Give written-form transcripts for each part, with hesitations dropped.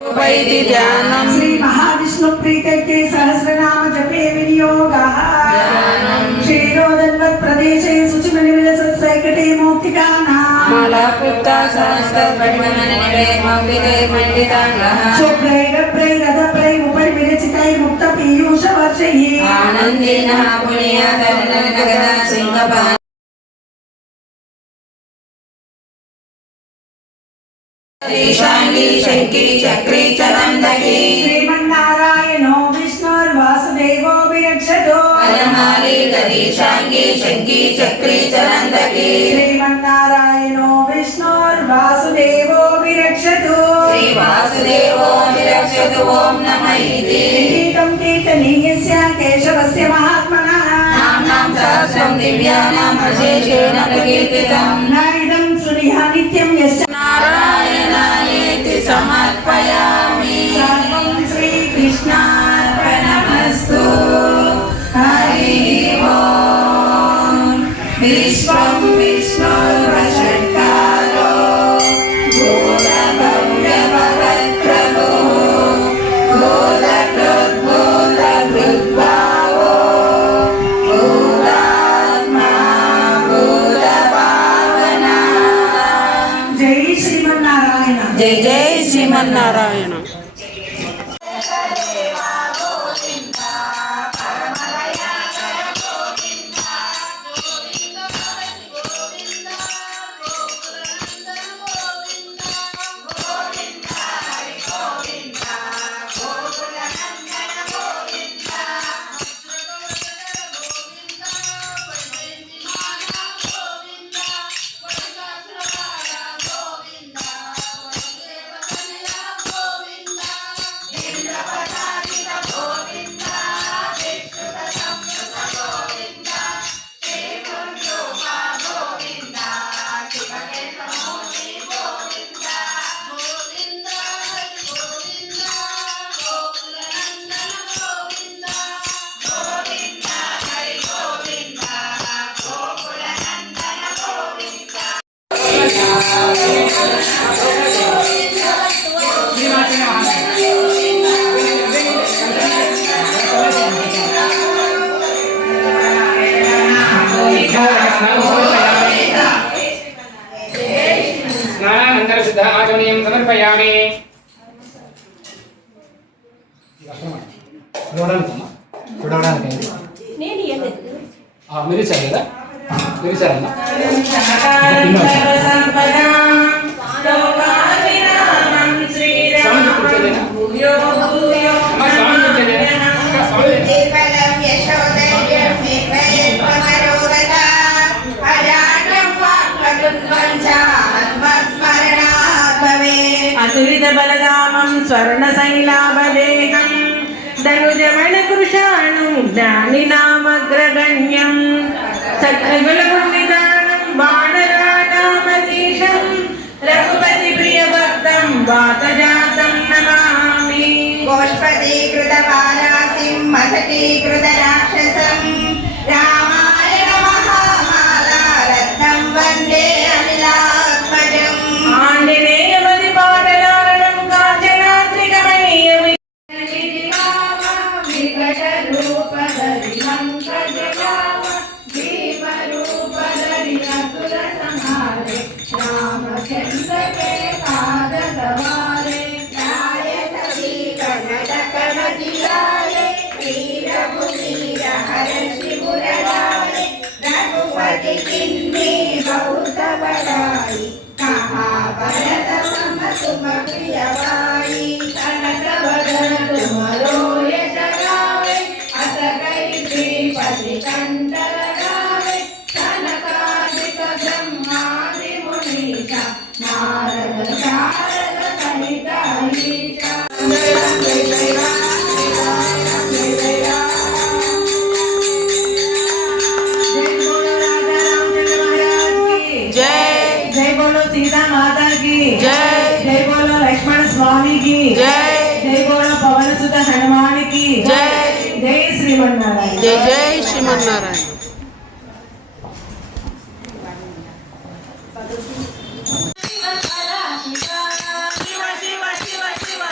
ध्यानम् श्री महाविष्णु प्रीत्यै सहस्रनाम जपे विनियोगः क्षीरोदन्वत् प्रदेशे शुचिमनिविलसत्सैकटे मौक्तिकानां मालापुत्ता सहस्रपरिमलनिलये मौक्तिके मण्डिताङ्गः शुभ्रैरभ्रैरधभ्रैः उपरिविरचितैः मुक्तपीयूषवर्षैः आनन्देनः पुण्यधरणनगदा सिंहपा ईशानी शंकी चक्री चरंदकी श्रीमन्नारायणो विष्णुर्वासुदेवो विरक्षतो वनमाली गदीशांगी शंकी चक्री चरंदकी श्रीमन्नारायणो विष्णुर्वासुदेवो विरक्षतो श्री वासुदेवो विरक्षतु ओम नमः इति गीतं कीर्तनीयस्य केशवस्य महात्मनः नाम्नां सहस्रं दिव्यानां अशेषेण प्रकीर्तितं नाइदं श्रुतिः नित्यं यस्य नारायणायेति समर्पयामि सर्वं श्रीकृष्णार्पणमस्तु हरिः ओम् विश्वं विष्णुर्वषट्कारो भूतभव्यभवत्प्रभुः भूतकृद्भूतभृद्भावो भूतात्मा भूतभावनः जय श्रीमन्नारायण जय जय श्रीमन्नारायण स्नानानन्तरं सिद्ध आचमनीयं समर्पयामि మీరు ఇచ్చారు కదా మీరు ఇచ్చారన్నా असुरित बलदामं स्वर्णशैलाभदेहं धनुजमणकृशाणु ज्ञानिनामग्रगण्यं सत्कलकुण्डितानं वानराणामधीशं रघुपतिप्रियभक्तं वातजातं नमामि गोष्पदीकृतवारासिं मथकीकृतराक्षसं रामायण महामाला रत्नं वन्दे अनिलात्मजम् आञ्जनेयमदिपाटलारणं काञ्चनात्रिकमणीयं विकटरूपधरि मन्त्रजगाम भीमरूपधरि असुरसंहारे रामचन्द्र के पाद सवारे राय सखी कनकवतिलाये वीरभूमिर हर्षि मुरलाये रघुपति किन्नी बहुत बड़ाई कहा भरत मम तुम प्रियवाई कनक बदन तुमरो यश गावे अस कई श्रीपति कंठ लगावे सनकादिक ब्रह्मादि मुनीषा नारद शारद सहित अहीशा जय बोलो सीता माता की जय बोलो लक्ष्मण स्वामी की जय बोलो पवन सुत हनुमान की जय श्रीमन्नारायण जय जय श्रीमन्नारायण शिव शिव शिव शिव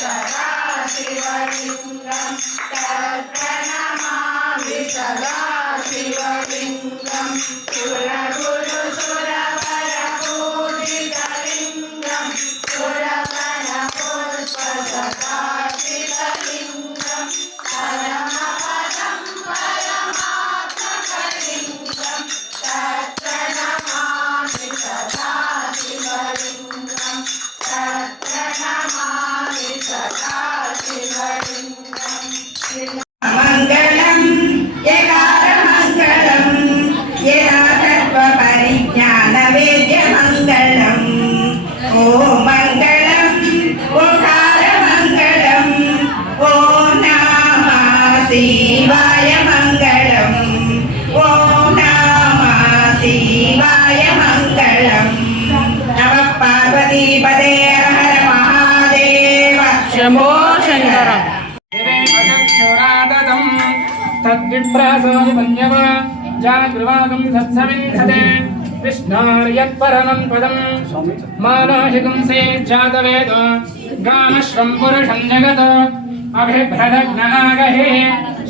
सदा शिवलिङ्गं तत्प्रणमामि सदा शिवलिङ्गं सुरगुरुसुरवरपूजितलिङ्गं सुरवरपुष्पसदाशिवलिङ्गं परमपदं परमात्मकलिङ्गं तत्प्रणमामि सदा शिवलिङ्गं तत्प्रणमामि सदा शिवलिङ्गं मङ्गलं यकारमङ्गलं यदा तत्त्वपरिज्ञानवेद्यमङ्गलम् ॐ मङ्गलं ओङ्कारमङ्गलं ॐ नमः शिवाय मङ्गलम् ॐ नमः शिवाय मङ्गलम् नमः पार्वतीपदे हर हर महादेव शंभो शंकर अचक्षुरादतं तद्विप्रासाय मन्यव जागृवागं सत्सविन्धते विष्णोर्यत्परमं पदं मानसिकं से जातवेद गामश्वं पुरुषं जगत् अभिभ्रदग्नागहे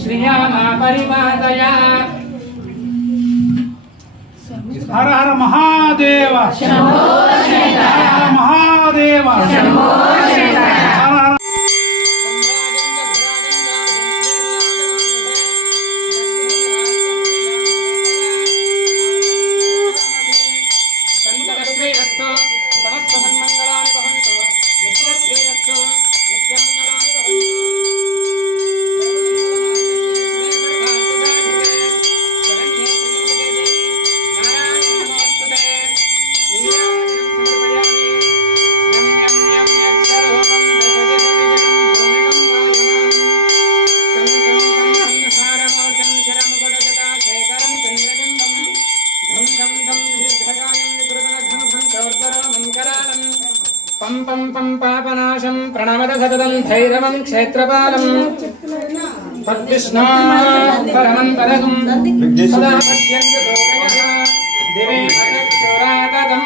श्रियामा परिपादया हर हर महादेव हर हर महादेव हर हर संतरश्रीरस्तु समस्त सन्मंगलानि भवन्तु नित्यश्रीरस्तु नित्यमंगलानि भवन्तु शरण्ये त्र्यम्बके देवी नारायणी नमोस्तुते नीराजनं समर्पयामि यं यं यं यत्सर्वं दशदिव्यजनं भूमिकं वायुमानं संसारमोर्जं शिरमुकुटजटाशेखरं चन्द्रबिम्बं धं धं धं दीर्घकायं विकृतनघनघं चोर्धरामं करालं पं पं पं पापनाशं प्रणमद सततं भैरवं क्षेत्रपालं तद्विष्णो परमं पदगं सदा पश्यन्तु लोकयः दिवे अचक्षुरादतं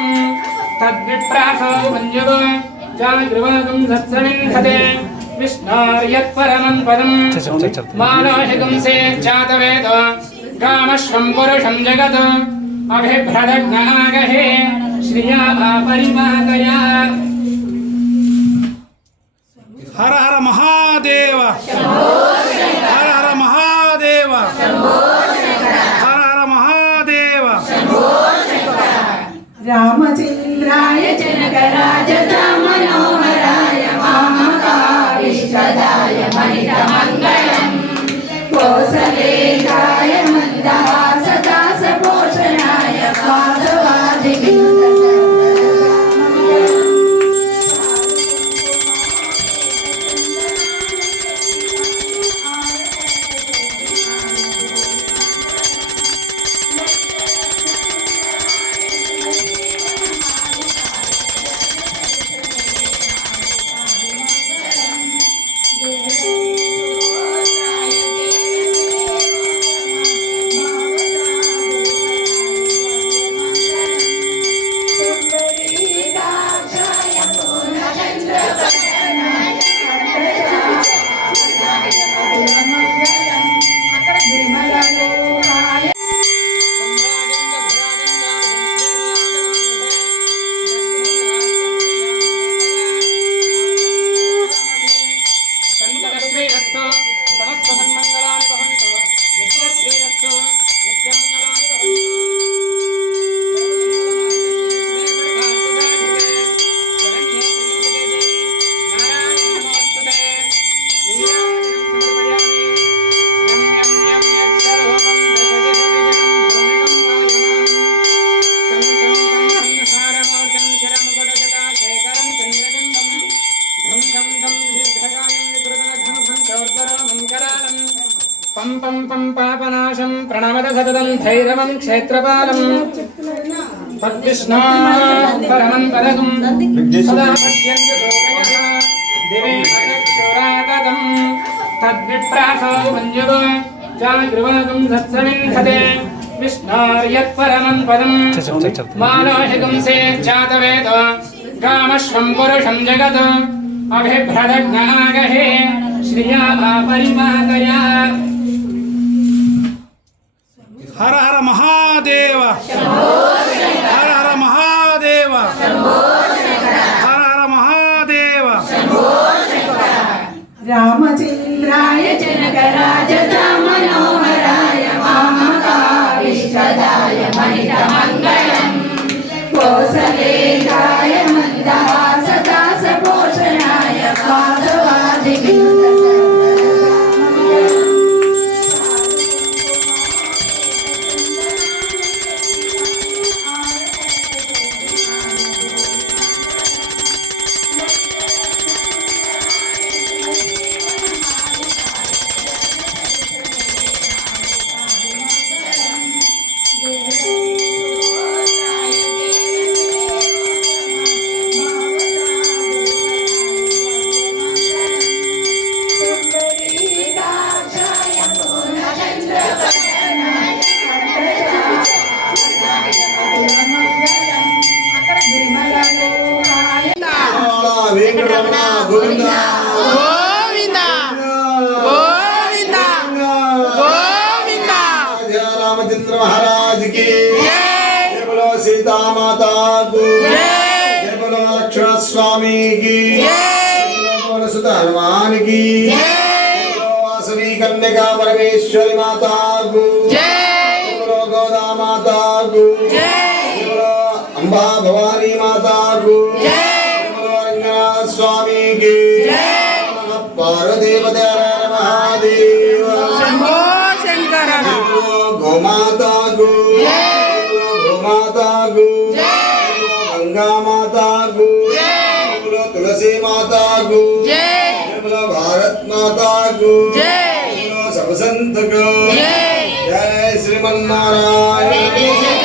तद्विप्रासो मन्युव जागृवागं सत्सविन्धते विष्णोर्यत्परमं पदं मानसिकं से जातवेद गामश्वं पुरुषं जगत् अभिभ्रदग्नागहे श्रियामा परिपादया हर हर महादेव हर हर महादेव हर हर महादेव रामचन्द्राय जनकराजतमनोहराय महाकाविश्वदाय महितमङ्गलम् कोसलेन्द्राय मन्दहासदासपोषणाय संतरश्रीरस्तु समस्त सन्मंगलानि भवन्तु नित्यश्रीरस्तु नित्यमंगलानि भवन्तु शरण्ये त्र्यम्बके देवी नारायणी नमोस्तुते नीराजनं समर्पयामि यं यं यं यत्सर्वं दशदिव्यजनं भूमिकं वायुमानं संसारमोर्जं शिरमुकुटजटाशेखरं चन्द्रबिम्बं धं धं धं दीर्घकायं विकृतनघनघं चोर्धरामं करालं पं पं पं पापनाशं प्रणमद सततं भैरवं क्षेत्रपालं तद्विष्णो परमं पदगं सदा पश्यन्तु लोकयः दिवे अचक्षुरादतं तद्विप्रासो मन्युव जागृवागं सत्सविन्धते विष्णोर्यत्परमं पदं मानसिकं से जातवेद गामश्वं पुरुषं जगत् अभिभ्रदज्ञागहे श्रिया परिमातया हर हर महादेव हर हर महादेव हर हर महादेव रामचंद्राय जनकराज मनोहराय महाकाविश्वदाय महितमङ्गलम् कौसलेन्द्राय मन्दहासदासपोषणाय వెంకటరమణ గోవింద గోవింద గోవింద గోవింద జయ రామచంద్ర మహారాజ్ కి జయ బోలో సీతా మాతా కు జయ బోలో లక్ష్మణ స్వామి కి జయ బోలో సుత హనుమాన్ కి జయ బోలో వాసవి కన్యకా పరమేశ్వరి మాతా కు జయ బోలో గోదా మాతా కు జయ బోలో అంబా భవానీ మాతా కు జయ स्वामी की पार्वतीपते महादेव शंभो शंकर गोमाता गो गोमाता गो गंगा माता गो तुलसी माता गो भारत माता गो सब संत गो जय श्रीमन्नारायण।